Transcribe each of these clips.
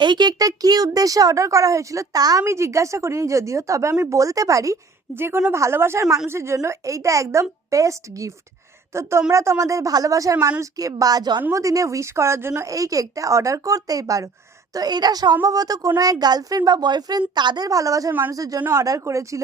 এই কেকটা কি উদ্দেশ্যে অর্ডার করা হয়েছিল তা আমি জিজ্ঞাসা করিনি যদিও, তবে আমি বলতে পারি যে কোনো ভালোবাসার মানুষের জন্য এইটা একদম বেস্ট গিফট। তো তোমরা তোমাদের ভালোবাসার মানুষকে বা জন্মদিনে উইশ করার জন্য এই কেকটা অর্ডার করতেই পারো। তো এটা সম্ভবত কোনো এক গার্লফ্রেন্ড বা বয়ফ্রেন্ড তাদের ভালোবাসার মানুষের জন্য অর্ডার করেছিল।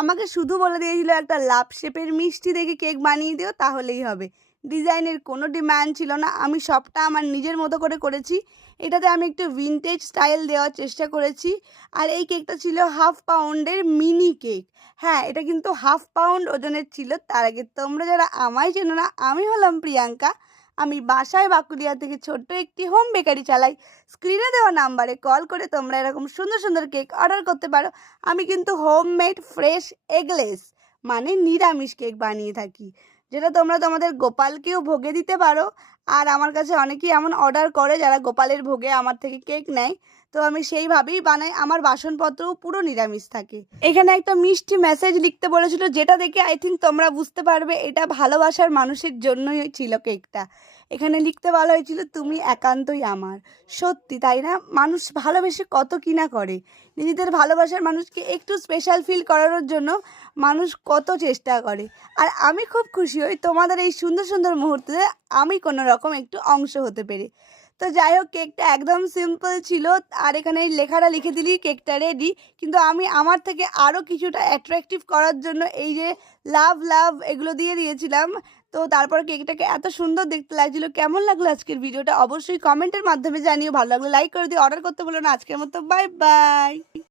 আমাকে শুধু বলে দিয়েছিল একটা লাভ শেপের মিষ্টি দেখে কেক বানিয়ে দিও, তাহলেই হবে। ডিজাইনের কোনো ডিমান্ড ছিল না, আমি সবটা আমার নিজের মতো করে করেছি। এটাতে আমি একটু ভিনটেজ স্টাইল দেওয়ার চেষ্টা করেছি। আর এই কেকটা ছিল 1/2 পাউন্ডের মিনি কেক। হ্যাঁ, এটা কিন্তু 1/2 পাউন্ড ওজনের ছিল। তার আগে তোমরা যারা আমায় চেনো না, আমি হলাম প্রিয়াঙ্কা। আমি বাসায় বাকুলিয়া থেকে ছোট্ট একটি হোম বেকারি চালাই। স্ক্রিনে দেওয়া নাম্বারে কল করে তোমরা এরকম সুন্দর সুন্দর কেক অর্ডার করতে পারো। আমি কিন্তু হোমমেড ফ্রেশ এগলেস মানে নিরামিষ কেক বানিয়ে থাকি, যেটা তোমরা তোমাদের গোপালকেও ভোগে দিতে পারো। আর আমার কাছে অনেকেই এমন অর্ডার করে যারা গোপালের ভোগে আমার থেকে কেক নেয়। তো আমি সেইভাবেই বানাই, আমার বাসনপত্রও পুরো নিরামিষ থাকে। এখানে একটা মিষ্টি মেসেজ লিখতে বলেছিল, যেটা দেখে আই থিঙ্ক তোমরা বুঝতে পারবে এটা ভালোবাসার মানুষের জন্যই ছিল কেকটা। এখানে লিখতে বলা হয়েছিল, তুমি একান্তই আমার। সত্যি তাই না? মানুষ ভালোবেসে কত কি না করে, নিজেদের ভালোবাসার মানুষকে একটু স্পেশাল ফিল করানোর জন্য মানুষ কত চেষ্টা করে। আর আমি খুব খুশি হই তোমাদের এই সুন্দর সুন্দর মুহূর্তে আমি কোনো রকম একটু অংশ হতে পেরে। তো যাই হোক, কেকটা একদম সিম্পল ছিল। আর এখানে এই লেখাটা লিখে দিলি কেকটা রেডি। কিন্তু আমি আমার থেকে আরও কিছুটা অ্যাট্রাকটিভ করার জন্য এই যে লাভ লাভ এগুলো দিয়ে দিয়েছিলাম। তো তারপর কেকটাকে এত সুন্দর দেখতে লাগছিল। কেমন লাগলো আজকের ভিডিওটা অবশ্যই কমেন্টের মাধ্যমে জানিও। ভালো লাগলে লাইক করে দিয়ে অর্ডার করতে বলো না। আজকের মতো বাই বাই।